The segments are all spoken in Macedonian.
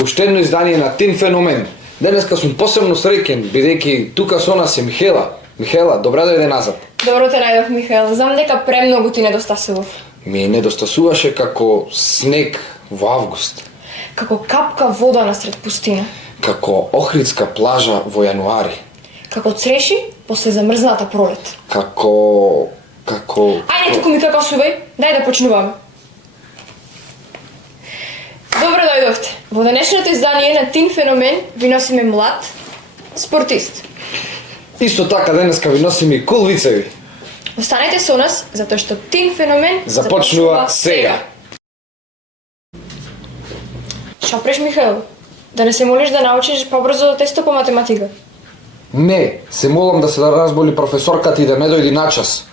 во уште едно издание на Тин Феномен. Денеска сум посебно среќен, бидејќи тука со нас е Михела. Михела, добре дојде назад. Добро те најдов, Михаел. Знам дека премногу ти недостасував. Ми недостасуваше како снег во август, Како капка вода насред пустина. како Охридска плажа во јануари, Како цреши после замрзната пролет. како... Ајде туку ми какосувај, дај да почнуваме. Добро дојдовте. Во денешното издание на Тин Феномен ви носиме млад спортист. Исто така денеска ви носиме и кул вицеви. Останете со нас, затоа што Тин Феномен Започнува сега. Шапреш, Михаил? Да не се молиш да научиш побрзо тесто по математика? Не, се молам да се да разболи професорката и да не дојди на час.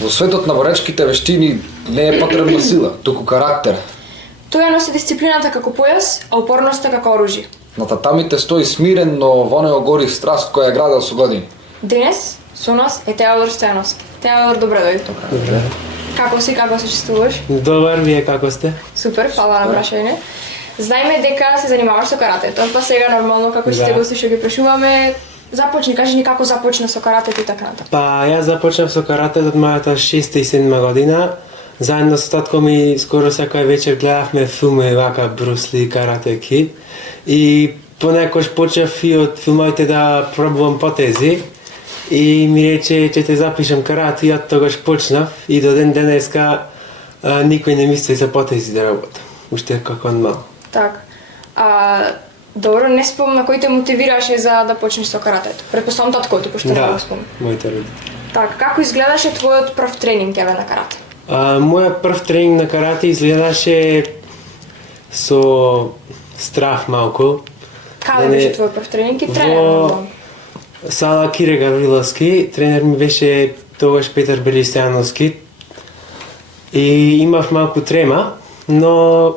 Во светот на боречките вештини не е потребна сила, туку карактер. Тој носи дисциплината како појас, а упорноста како оружје. На татамите стои смирен, но во него гори страст која е градел со години. Денес со нас е Теодор Стојановски. Теодор, добре дојде. Добре. Како се чувствуваш? Добар, вие како сте? Супер, фала на прашање. Знаеме дека се занимаваш со каратето, па сега нормално како сте гости што ги прашуваме, започни, кажи ни како започна со каратето и така натаму. Па јас започнав со каратето од мојата 6 и 7 година. Заедно со татко ми скоро секоја вечер гледавме филми вака Брус Ли, Карате Кид. И понекогаш почнав и од филмовите да пробувам потези. И ми рече ќе те запишам карате и од тогаш почнав и до ден денеска никој не мисли за потези да работам. Уште како мал. Так. Добро, не спомна кој те мотивираше за да почнеш со каратето. Претпоставам таткото, пошто не го спомнам. Моите родители. Так, како изгледаше твојот прв тренинг еве на карате? Мојот прв тренинг на карате изгледаше со страх малку. Каде беше твојот прв тренинг и тренер? Во сала Кире Гавриловски, тренер ми беше тогаш Петар Белистојановски. И имав малку трема, но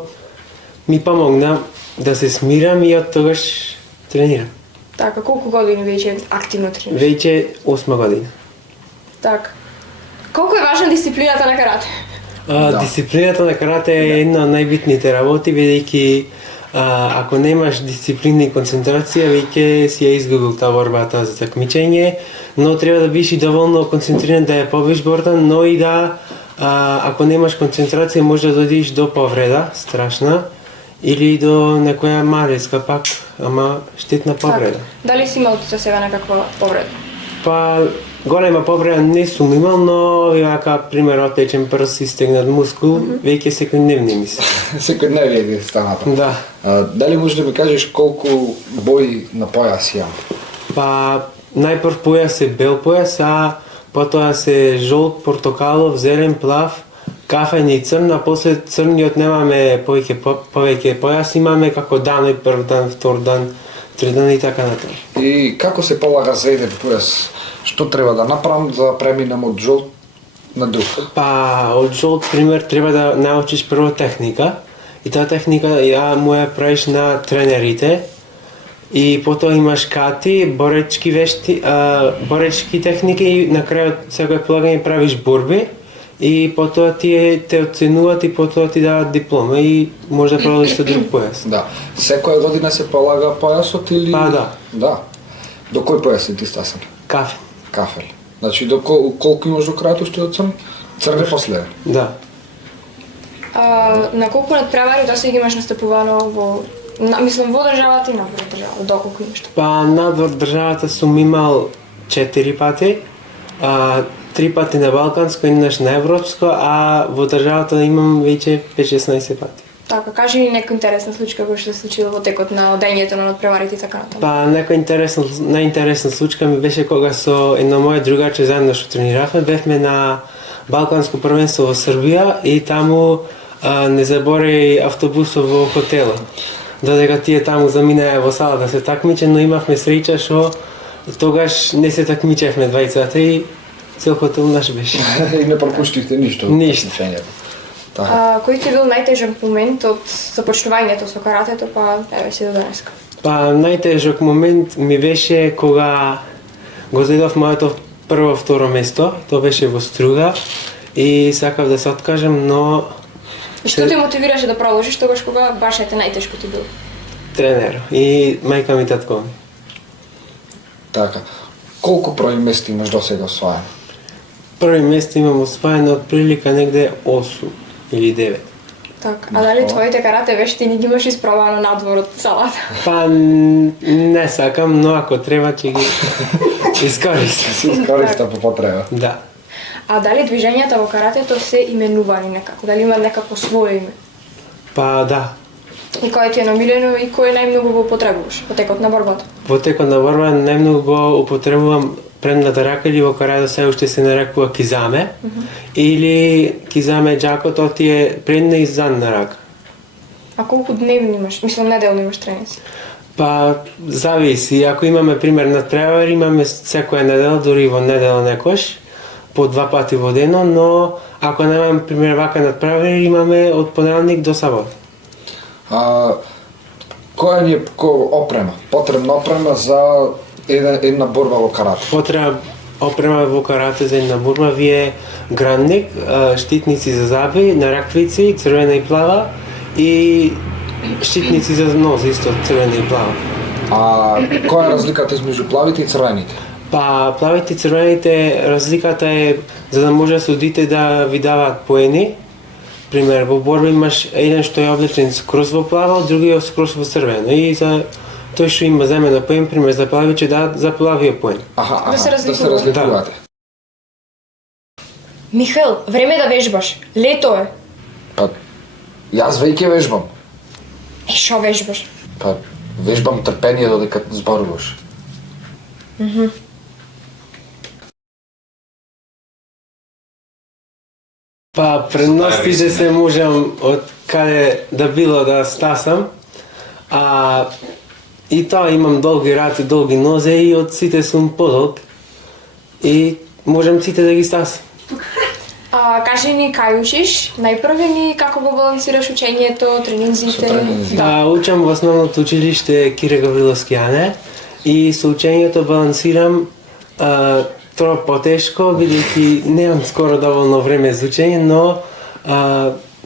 ми помогна да се смирам и од тогаш тренирам. Така, колку години веќе активно тренираш? Веќе 8 година. Така. Колку е важна дисциплината на карате? Дисциплината на карате е една од најбитните работи, бидејќи ако немаш дисциплина и концентрација, веќе си ја изгубил таа борбата за такмичење, но треба да бидеш и доволно концентриран да ја победиш борбата, но и да ако немаш концентрација може да дојдеш до повреда, страшна, или до некоја малеска пак, ама штетна повреда. Дали си имал за сега некаква повреда? Па голема повреда не сум имал, но вака пример отечен прст и стегнат мускул, веќе секојдневни ми се. Секојдневни станата. Да. Дали можеш да ми кажеш колку бои на појас имам? Па најпрв појас е бел појас, а потоа се жолт, портокалов, зелен, плав, кафен и црн, а после црниот немаме повеќе појас, имаме како данови, прв дан, втор дан, три дани и така натаму. И како се полага за еден појас? Што треба да направам за да преминам од жолт на друг? Па од жолт пример треба да научиш прво техника и таа техника ја му ја правиш на тренерите и потоа имаш кати, боречки техники и на крајот секој полагање правиш борби и потоа те оценуваат и потоа ти даваат диплома и може да продолжиш со друг појас. Да. Секоја година се полага појасот или? Па да. Да. До кој појас си ти стасен? Кафе. Кафел. Значи до колку имаш до крајот уште од црн? Црн е последен. Да. На колку надпревари досега ги имаш настапувано во во државата и надвор државата, доколку имаш? Па надвор државата сум имал 4 пати, 3 пати на балканско, еднаш на европско, а во државата имам веќе 5-16 пати. Така, кажи ни некоја интересна случка која што се случила во текот на одењето на надпреварите и така натаму. Па најинтересна случка ми беше кога со едно моје другарче заедно што трениравме, бевме на балканско првенство во Србија и таму не заборај автобусот во хотелот. Додека тие таму заминаа во сала да се такмиче, но имавме среќа што тогаш не се такмичевме двајцата и цел хотел наш беше. И не пропуштивте ништо. Ништо. Кој ти бил најтежок момент од започнувањето со каратето, па еве си до денеска? Па најтежок момент ми беше кога го зедов моето прво второ место, тоа беше во Струга и сакав да се откажам, но И што те мотивираше да продолжиш тогаш кога баш ете најтешко ти било? тренер и мајка ми татко ми. Така. Колку први места имаш досега освоено? Први место имам освоено од прилика негде 8 или 9. Така. А дали твоите карате вештини ги имаш испробано надвор од салата? Па не сакам, но ако треба ќе ги искористам. Си искориста по потреба. Да. А дали движењата во каратето се именувани некако? Дали имаат некако свое име? Па да. И кое ти е намилено и кое најмногу го употребуваш во текот на борбата? Во текот на борба најмногу го употребувам предната рака или во карате се уште се нарекува кизаме, или кизаме джакот, тоа ти е предна и задна рака. А колку дневни имаш? Мислам неделно имаш тренинзи. Па зависи, ако имаме пример на тревер, имаме секоја недела, дури во недела некош, по 2 пати во дено, но ако немаме пример вака на тревер, имаме од понеделник до сабота. Која ни е опрема? Потребна опрема за една борба во карате? Потреба опрема во карате за една борба ви е гранник, штитници за заби, нараквици, црвена и плава, и штитници за нозе исто црвена и плава. А која е разликата измеѓу плавите и црвените? Па плавите и црвените разликата е за да може судите да ви даваат поени. Пример, во борба имаш еден што е облечен скроз во плаво, другиот скроз во црвено. И за тој што има земено поен, пример за плави ќе дадат за плавиот поен. Да се да се разликува. разликувате. Михаил, време да вежбаш. Лето е. Па, јас веќе вежбам. Шо вежбаш? Па, вежбам трпение додека зборуваш. Па предностите се можам од каде да било да стасам, и тоа имам долги раце, долги нозе и од сите сум подолг и можам сите да ги стасам. Кажи ни кај учиш, најпрве ни како го балансираш учењето, тренинзите? Со тренинзи. Да, учам во основното училиште Кире Гавриловски Ане и со учењето балансирам тоа потешко, бидејќи немам скоро доволно време за учење, но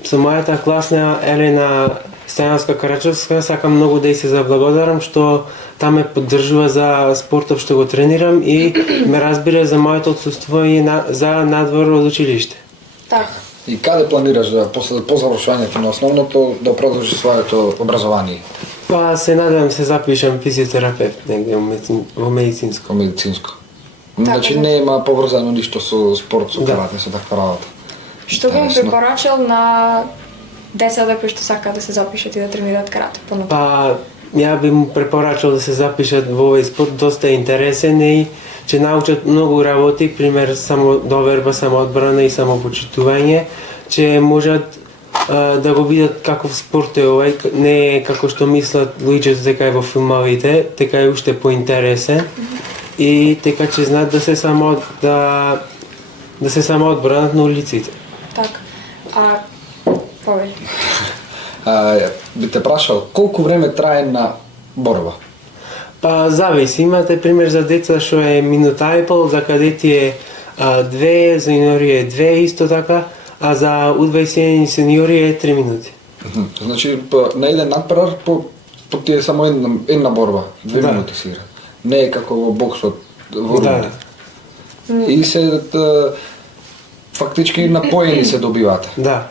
со мојата класна Елена Стојановска-Карачевска сакам многу да и се заблагодарам што таа ме поддржува за спортот што го тренирам и ме разбира за моето отсуствување за надвор од училиште. Така. И каде планираш да по завршувањето на основното да продолжиш своето образование? Па се надевам се запишам физиотерапевт негде во медицинско. Медицинско. Значи не има поврзано ништо со спорт, со Да. карате, со таква работа. Што би им Интересно. препорачал на децата кои што сакаат да се запишат и да тренираат карате понатаму? Па, ја би му препорачал да се запишат во овој спорт, доста е интересен и ќе научат многу работи, пример самодоверба, самоодбрана и самопочитување, ќе можат да го видат каков спорт е овој, не е како што мислат луѓето дека е во филмовите, дека е уште поинтересен и дека ќе знаат да се самоодбранат на улиците. Така. Повеќе. Би те прашал, колку време трае една борба? Па зависи, имате пример за деца што е минута и пол, за кадети е 2, за јуниори е 2 исто така, а за U21 сениори е 3 минути. Значи, на еден надпревар по ти е само една борба, 2 Да. минути си игра. Не е како во боксот, во Да, ринг. И се фактички на поени се добивате. да.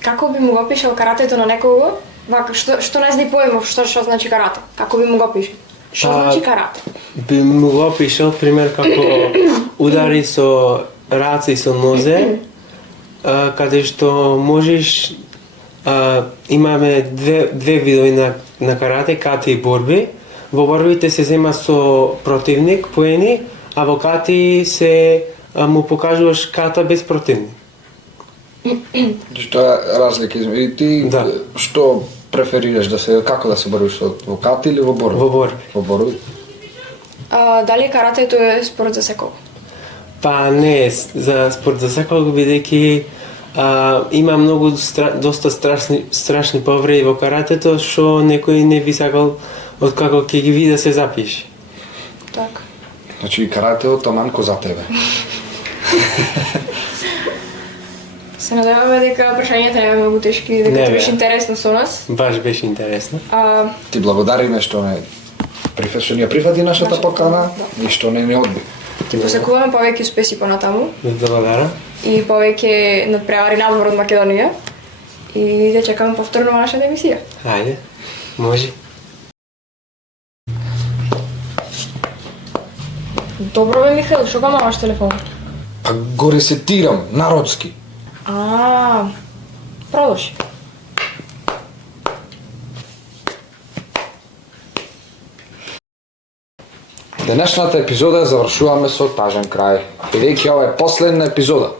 Како би му го опишал каратето на некого? Вака, што не знае поимов што значи карате? Како би му го опишал? Што значи карате? Би му го опишал пример како удари со раце и со нозе, каде што можеш имаме две видови на карате, кати и борби. Во борбите се зема со противник поени, а во кати се му покажуваш ката без противник. Што е разлика и ти Да. што преферираш како да се бориш во кати или во борби? Во борби. Во борби. Дали каратето е спорт за секој? Па не е за спорт за секој, бидејќи има многу доста страшни повреди во каратето што некој не би сакал откако ќе ги види да се запише. Така. Значи каратето таманко за тебе. Се надеваме дека прашањата не беа многу тешки, дека Не ти беше беа. интересно со нас. Баш беше интересно. Ти благодариме што што ни ја прифати нашата покана и што не одби. Ти посекуваме повеќе успеси понатаму Благодарам. и повеќе надпревари надвор од Македонија. И да чекаме повторно вашата емисија. Ајде, може. Добро бе, Михаил, што го мамаш телефон? Па го ресетирам, народски. Продолжи. Денешната епизода ја завршуваме со тажен крај, бидејќи ова е последна епизода.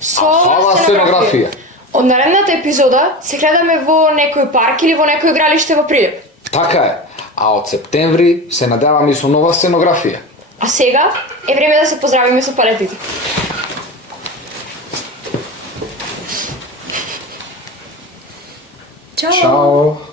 Со ова сценографија. Од наредната епизода се гледаме во некој парк или во некој игралиште во Прилеп. Така е, а од септември се надеваме и со нова сценографија. А сега е време да се поздравиме со палетите. Чао! Чао!